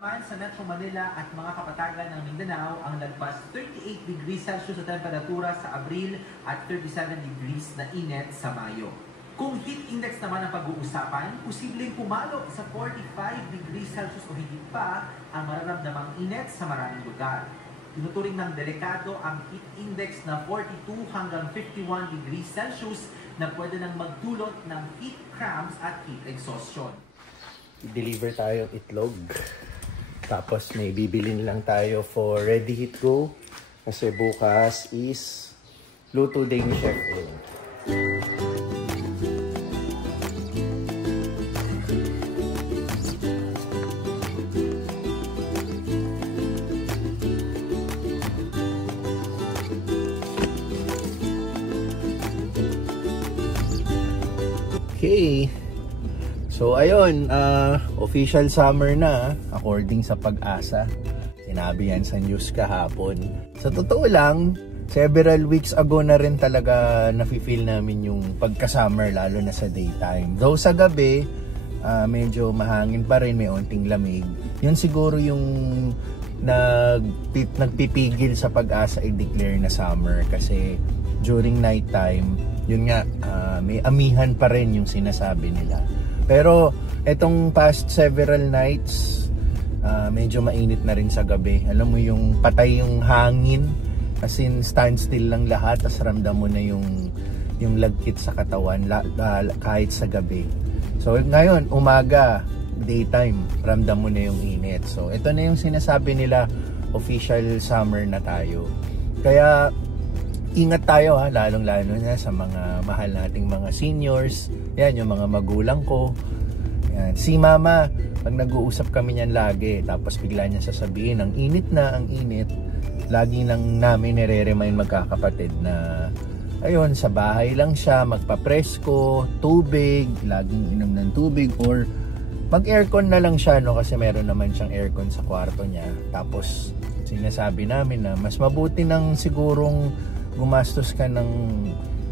Sa Metro Manila at mga kapatagan ng Mindanao ang lagpas 38 degrees Celsius sa temperatura sa Abril at 37 degrees na init sa Mayo. Kung heat index naman ang pag-uusapan, posibleng pumalo sa 45 degrees Celsius o higit pa ang mararamdamang init sa maraming lugar. Tinuturing ng delikado ang heat index na 42 hanggang 51 degrees Celsius na pwede nang magdulot ng heat cramps at heat exhaustion. I-deliver tayo itlog. Tapos may bibilin lang tayo for Ready Heat Go. Kasi bukas is luto day ni Chef Ed. Okay. So ayun, official summer na according sa Pag-asa. Sinabi yan sa news kahapon. Sa totoo lang, several weeks ago na rin talaga nafe-feel namin yung pagka-summer lalo na sa daytime. Though sa gabi, medyo mahangin pa rin, may onting lamig. Yun siguro yung nagpipigil sa Pag-asa i-declare na summer kasi during nighttime, yun nga, may amihan pa rin yung sinasabi nila. Pero etong past several nights, medyo mainit na rin sa gabi. Alam mo yung patay yung hangin, as in standstill lang lahat, tas ramdam mo na yung lagkit sa katawan kahit sa gabi. So ngayon, umaga, daytime, ramdam mo na yung init. So ito na yung sinasabi nila, official summer na tayo. Kaya ingat tayo lalong-lalo na sa mga mahal nating mga seniors. Yan, yung mga magulang ko. Yan. Si mama, pag nag-uusap kami niyan lagi, tapos bigla niya sasabihin, ang init na, ang init. Lagi lang namin nire-remind magkakapatid na, ayun, sa bahay lang siya, magpapresko, tubig, laging inom ng tubig, or mag-aircon na lang siya, no? Kasi meron naman siyang aircon sa kwarto niya. Tapos, sinasabi namin na mas mabuti nang sigurong gumastos ka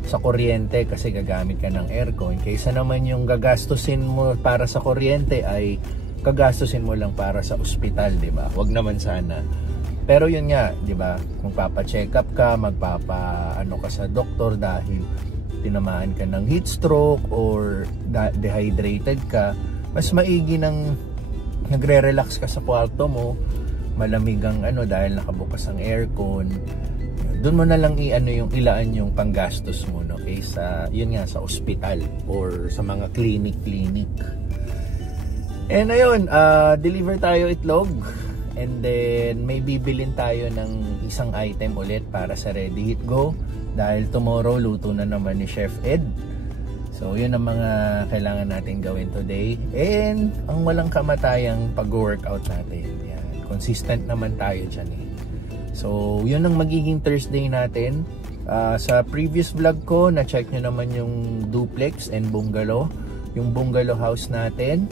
sa kuryente kasi gagamit ka ng aircon kaysa naman yung gagastusin mo para sa kuryente ay gagastusin mo lang para sa ospital, di ba? Huwag naman sana. Pero yun nga, di ba? Kung papa-check up ka, magpapa-ano ka sa doktor dahil tinamaan ka ng heat stroke or dehydrated ka, mas maigi nang nagre-relax ka sa kwarto mo, malamig ang dahil nakabukas ang aircon. Doon mo na lang ilaan yung panggastos mo, no, kaysa yun nga sa ospital or sa mga clinic. And ayun, deliver tayo itlog, and then may bibilin tayo ng isang item ulit para sa Ready Heat Go dahil tomorrow luto na naman ni Chef Ed. So yun ang mga kailangan natin gawin today, and ang walang kamatayang pag-workout natin. Yan, consistent naman tayo dyan eh. So, yun ang magiging Thursday natin. Sa previous vlog ko, na-check nyo naman yung duplex and bungalow. Yung bungalow house natin,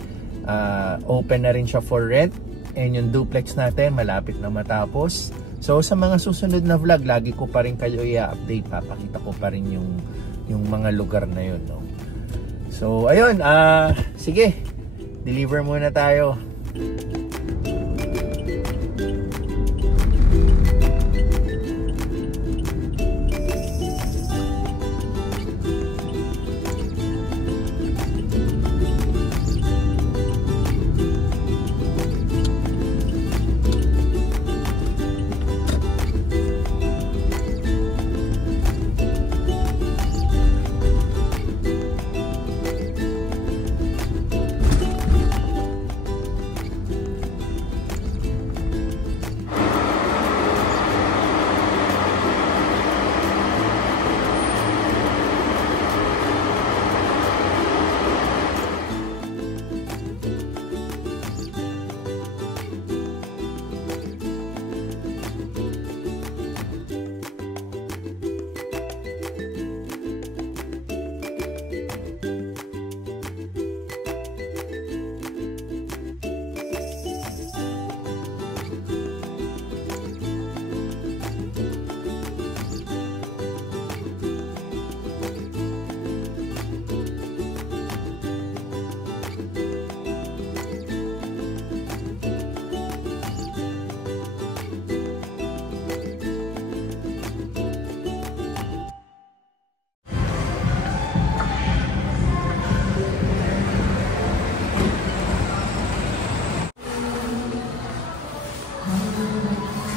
open na rin siya for rent. And yung duplex natin, malapit na matapos. So, sa mga susunod na vlog, lagi ko pa rin kayo i-update. Papakita ko pa rin yung mga lugar na yun, no? So, ayun. Sige, deliver muna tayo.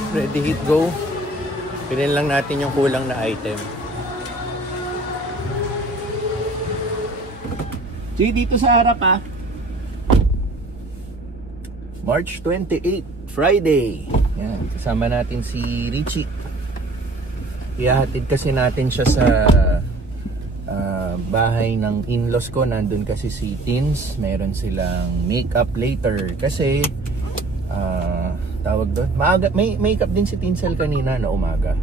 Ready, hit, go. Pinin lang natin yung kulang na item. Jay, dito sa harap ah. March 28, Friday. Yan, kasama natin si Richie. Ihahatid kasi natin siya sa bahay ng in-laws ko. Nandun kasi si Teens. Meron silang makeup later. Kasi, tawag doon. May makeup din si Tinsel kanina na umaga.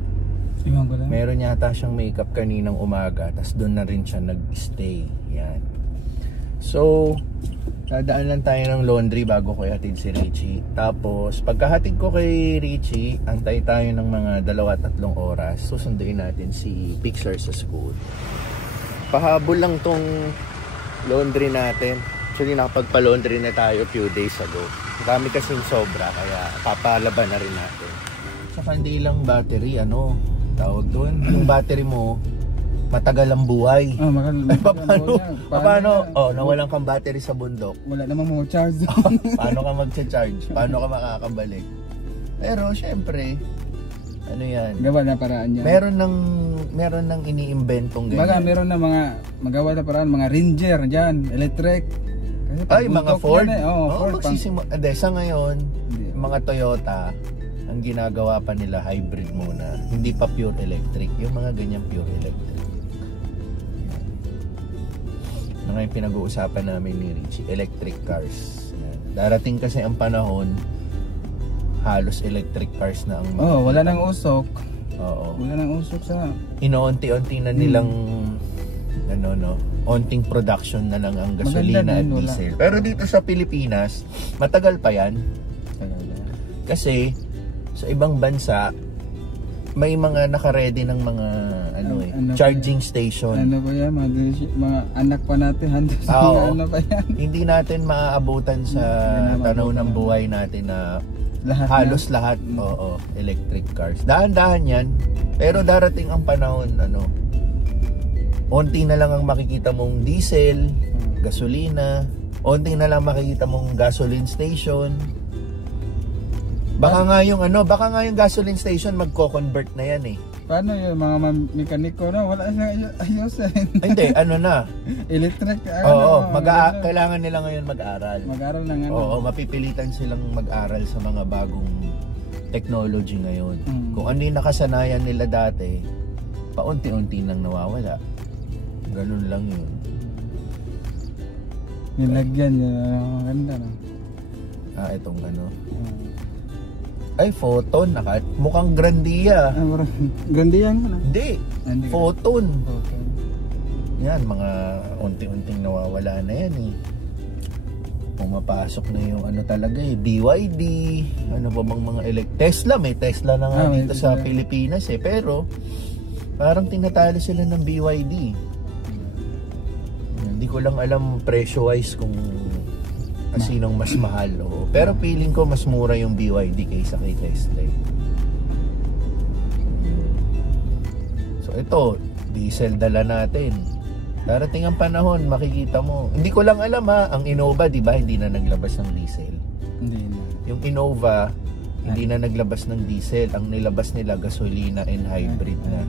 Meron yata siyang makeup kaninang umaga. Tapos doon na rin siya nag-stay. Yan. So, dadaan lang tayo ng laundry bago ko ihatid si Richie. Tapos, pagkahatid ko kay Richie, antay tayo ng mga 2-3 oras. Susunduin natin si Pixar sa school. Pahabol lang tong laundry natin. Actually, nakapagpa-laundry na tayo few days ago. Marami kasing sobra, kaya papalaban na rin natin. Saka hindi lang battery, tawag doon. Yung battery mo, matagal ang buhay. Paano? Nawalan kang battery sa bundok. Wala namang mo charge. Paano ka magcha-charge? Paano ka makakabalik? Pero syempre, ano yan? Gawa na paraan yan. Meron ng iniimbentong ganyan. Meron na mga magawa na paraan, mga Ranger dyan, electric. Ay, mga Ford? Ford. Sa ngayon, mga Toyota, ang ginagawa pa nila hybrid muna. Hindi pa pure electric. Yung mga ganyan pure electric. Ngayon pinag-uusapan namin ni Richie, electric cars. Yan. Darating kasi ang panahon, halos electric cars na ang wala nang usok. Oo. Wala nang usok sa... Inoonti-onti na nilang onting production na lang ang gasolina at diesel. Pero dito sa Pilipinas, matagal pa yan. Kasi sa ibang bansa, may mga naka-ready ng mga charging station. Ano ba yan? Mga anak pa natin. Ano pa yan? Hindi natin maaabutan sa tanaw ng buhay natin na halos lahat electric cars. Dahan-dahan yan. Pero darating ang panahon, onti na lang ang makikita mong diesel, gasolina, onti na lang makikita mong gasoline station. Baka nga yung gasoline station magko-convert na yan eh. Paano yung mga mekaniko na wala siyang ayusin? Hindi, electric. Kailangan nila ngayon mag-aral. Mag-aral na nga. Mapipilitan silang mag-aral sa mga bagong technology ngayon. Kung ano yung nakasanayan nila dati, paunti-unti nang nawawala. Ganun lang yun. Nilagyan niya. Ganda na. Itong ay, photon. Mukhang Grandia. Grandia nga na? Hindi. Photon. Yan, mga unti-unting nawawala na yan eh. Pumapasok na yung talaga eh, BYD. Ano ba bang mga Tesla? May Tesla na nga dito sa Pilipinas eh. Pero, parang tinatalo sila ng BYD. Hindi ko lang alam presyo-wise kung sinong mas mahal. Pero feeling ko mas mura yung BYD kaysa kay Tesla. So ito, diesel dala natin. Darating ang panahon, makikita mo. Hindi ko lang alam ang Innova, di ba, hindi na naglabas ng diesel. Hindi na. Yung Innova, hindi na naglabas ng diesel. Ang nilabas nila gasolina and hybrid na.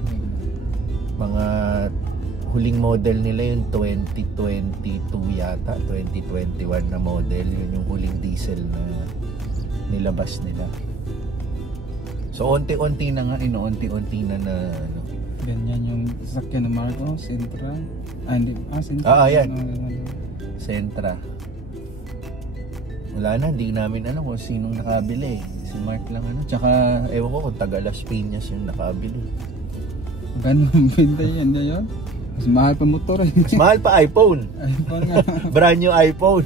Mga huling model nila yung 2022 yata, 2021 na model. Yun yung huling diesel na nilabas nila. So unti-unti na nga, unti-unti na ganyan yung sasakyan ng Marco, Sentra. Sentra. Yan. Sentra. Wala na, hindi namin kung sinong nakabili. Si Mark lang Tsaka ewan ko kung taga Las Piñas yung nakabili. Ganun binta yan yun? Mas mahal pa motor eh. Mas mahal pa iPhone. iPhone nga. Brand new iPhone.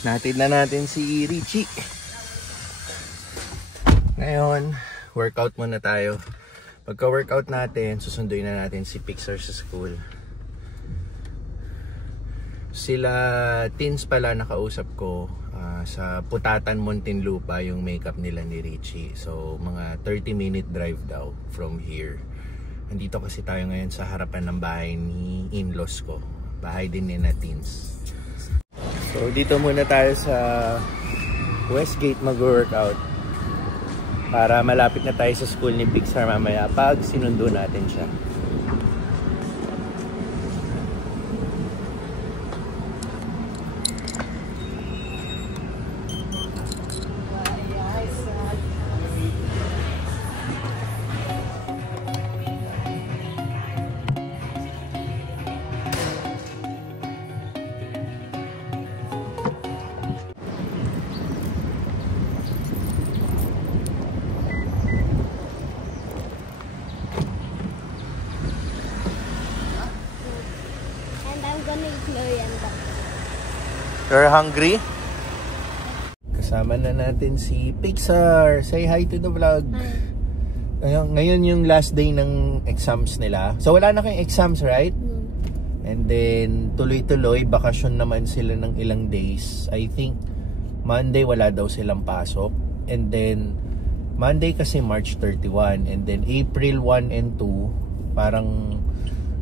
Natid na natin si Richie. Ngayon, workout muna tayo. Pagka-workout natin, susunduin na natin si Pixar sa school. Sila teens pala nakausap ko. sa Putatan, Muntinlupa yung makeup nila ni Richie. So mga 30-minute drive daw from here. Nandito kasi tayo ngayon sa harapan ng bahay ni in-laws ko. Bahay din ni Natins. So dito muna tayo sa Westgate mag-workout para malapit na tayo sa school ni Pixar mamaya pag sinundo natin siya. You're hungry? Kasama na natin si Pixar. Say hi to the vlog. Ngayon yung last day ng exams nila. So wala na kayong exams, right? And then tuloy-tuloy, bakasyon naman sila ng ilang days. I think Monday wala daw silang pasok. And then Monday kasi March 31. And then April 1 and 2 parang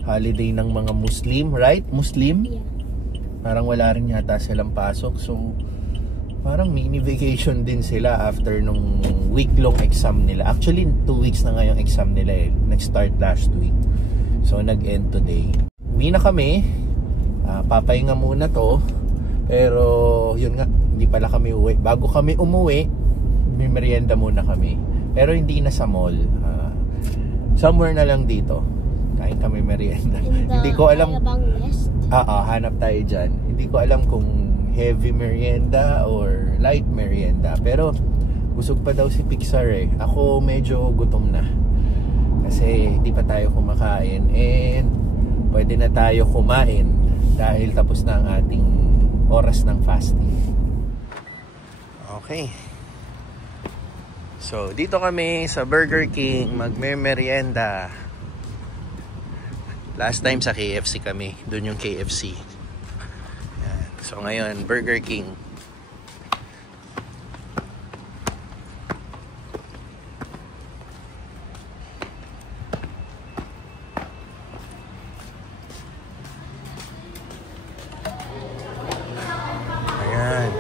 holiday ng mga Muslim, right? Muslim? Yeah. Parang wala rin yata silang pasok. So parang mini vacation din sila after nung week-long exam nila. Actually 2 weeks na nga yung exam nila eh. Nag-start last week. So nag-end today. Uwi na kami. Papahinga muna to. Pero yun nga, hindi pala kami uwi. Bago kami umuwi, may merienda muna kami. Pero hindi na sa mall. Somewhere na lang dito. Kain kami merienda. Hindi ko alam. Hanap tayo dyan. Hindi ko alam kung heavy merienda or light merienda. Pero busog pa daw si Pixar eh. Ako medyo gutom na. Kasi hindi pa tayo kumakain. And pwede na tayo kumain dahil tapos na ang ating oras ng fasting. Okay. So dito kami sa Burger King magme-merienda. Last time sa KFC kami. Doon yung KFC. Yan. So ngayon, Burger King. Ayan.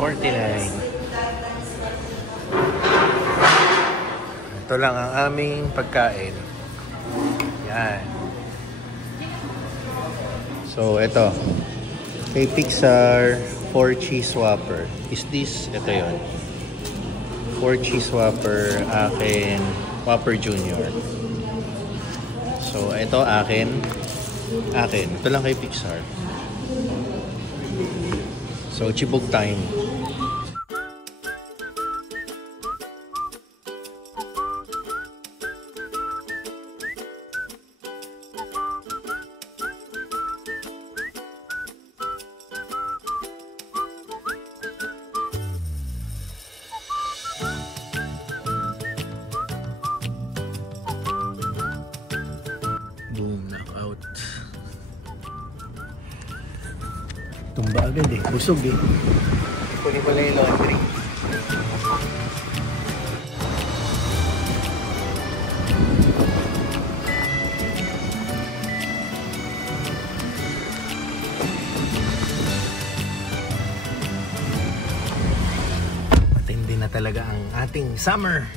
49. Ito lang ang aming pagkain. Yan. So, ito. Kay Pixar, 4 cheese whopper. Is this? Ito yun. 4 cheese whopper. Akin, Whopper Junior. So, ito akin. Akin. Ito lang kay Pixar. So, chibog time. Boom, knockout. Tumba agad eh. Busog eh. Kunin ko lang yung laundry. Matindi na talaga ang ating summer.